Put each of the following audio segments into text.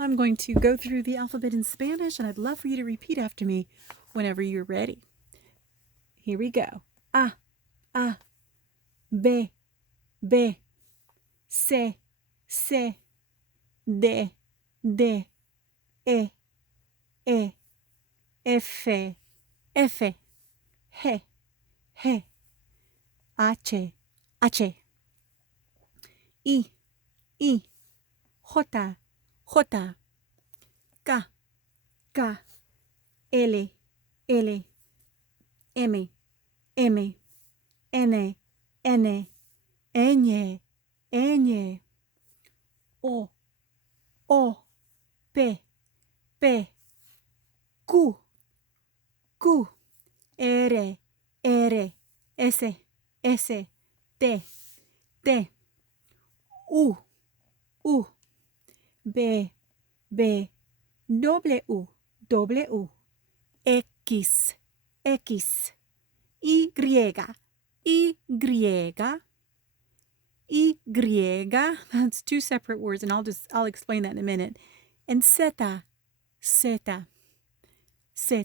I'm going to go through the alphabet in Spanish, and I'd love for you to repeat after me whenever you're ready. Here we go. A, A, B, B, C, C, D, D, E, E, F, F, G, G, H, H, I, I, J, J, K, K, L, L, M, M, N, N, Ñ, Ñ, O, P, P, Q, Q, R, R, S, S, T, T, U, B, B, W, W, X, X, Y, Y, that's two separate words, and I'll explain that in a minute. And Z, Z, Z.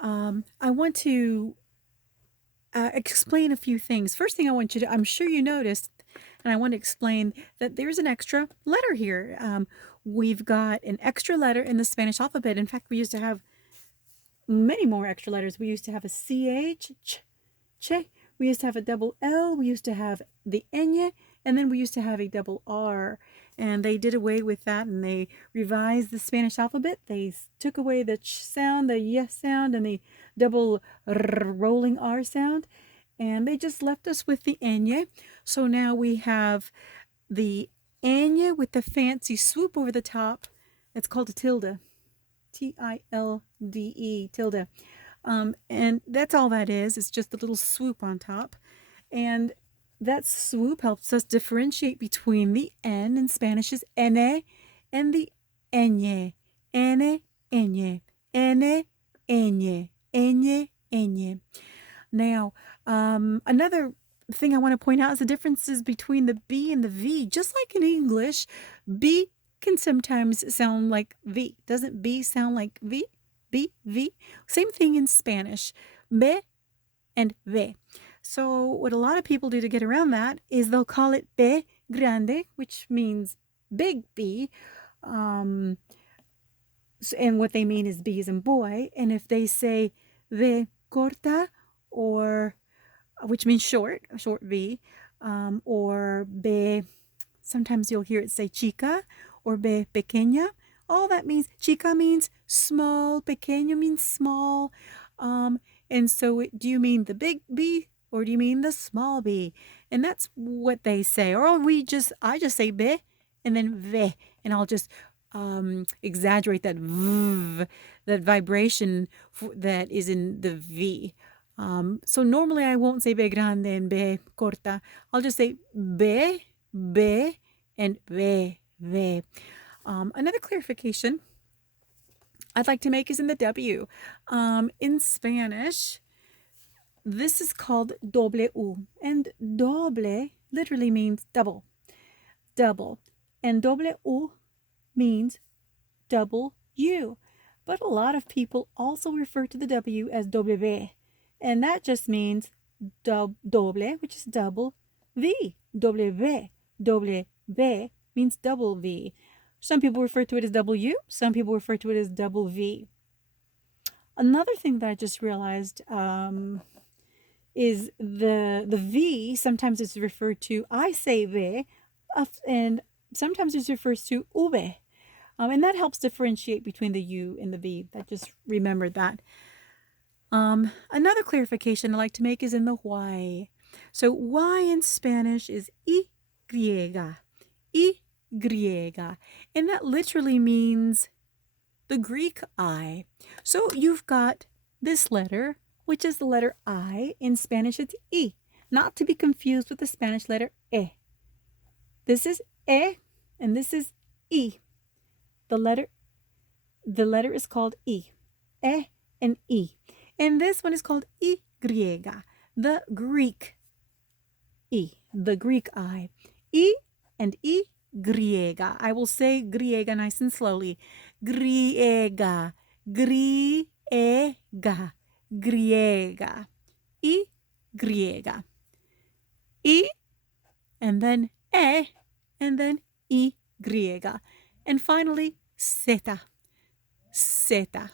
I want to explain a few things. First thing I want you to, I'm sure you noticed, and I want to explain that there's an extra letter here. We've got an extra letter in the Spanish alphabet. In fact, we used to have many more extra letters. We used to have a CH, ch. We used to have a double L. We used to have the ñ, and then we used to have a double R. And they did away with that, and they revised the Spanish alphabet. They took away the ch sound, the y sound, and the double rolling R sound, and they just left us with the ñ. So now we have the ñ with the fancy swoop over the top. That's called a tilde. Tilde, tilde. And that's all that is. It's just a little swoop on top. And that swoop helps us differentiate between the N in Spanish is N and the Ñ. N, Ñ. N, Ñ. Ñ, Ñ. Now, another thing I want to point out is the differences between the B and the V. Just like in English, B can sometimes sound like V. Doesn't B sound like V? B, V. Same thing in Spanish. B and V. So what a lot of people do to get around that is they'll call it B grande, which means big B. And what they mean is B as in boy. And if they say V corta, or which means short V, or B, sometimes you'll hear it say chica, or B pequeña. All that means, chica means small, pequeño means small. And so do you mean the big B or do you mean the small b? And that's what they say. Or I just say B and then V, and I'll just exaggerate that v, that vibration that is in the V. So normally I won't say B grande and B corta. I'll just say B, and V. Another clarification I'd like to make is in the W. In Spanish, this is called W, and doble literally means double. And W means double U. But a lot of people also refer to the W as W, and that just means doble, which is double V. W means double V. Some people refer to it as W. Some people refer to it as double V. Another thing that I just realized is the V, sometimes it's referred to, I say V, and sometimes it refers to V. And that helps differentiate between the U and the V. I just remembered that. Another clarification I like to make is in the Y. So Y in Spanish is Y. And that literally means the Greek I. So you've got this letter, which is the letter I. In Spanish, it's I, not to be confused with the Spanish letter E. This is E, and this is I. The letter is called I. E and I. And this one is called Y, the Greek I. The Greek I. I and I griega. I will say griega nice and slowly. Griega, griega, griega. Y griega. Y, and then and then y griega. And finally, zeta, zeta.